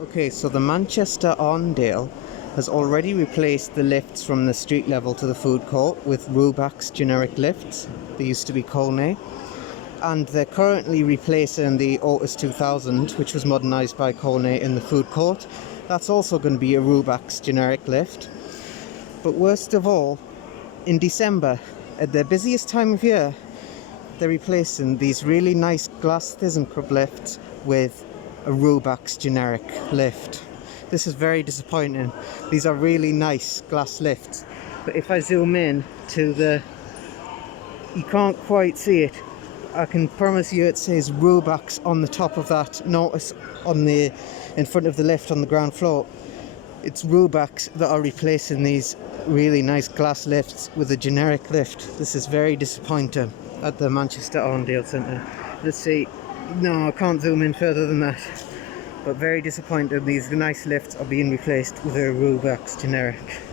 Okay, so the Manchester Arndale has already replaced the lifts from the street level to the food court with Rubax generic lifts. They used to be Kone. And they're currently replacing the Otis 2000, which was modernised by Kone in the food court. That's also going to be a Rubax generic lift. But worst of all, in December, at their busiest time of year, they're replacing these really nice glass Thyssenkrupp lifts with a Rubax generic lift. This is very disappointing. These are really nice glass lifts, but if I zoom in to you can't quite see it. I can promise you it says Rubax on the top of that notice in front of the lift on the ground floor. It's Rubax that are replacing these really nice glass lifts with a generic lift. This is very disappointing at the Manchester Arndale Centre. Let's see. No, I can't zoom in further than that. But very disappointed, these nice lifts are being replaced with a Rubax generic.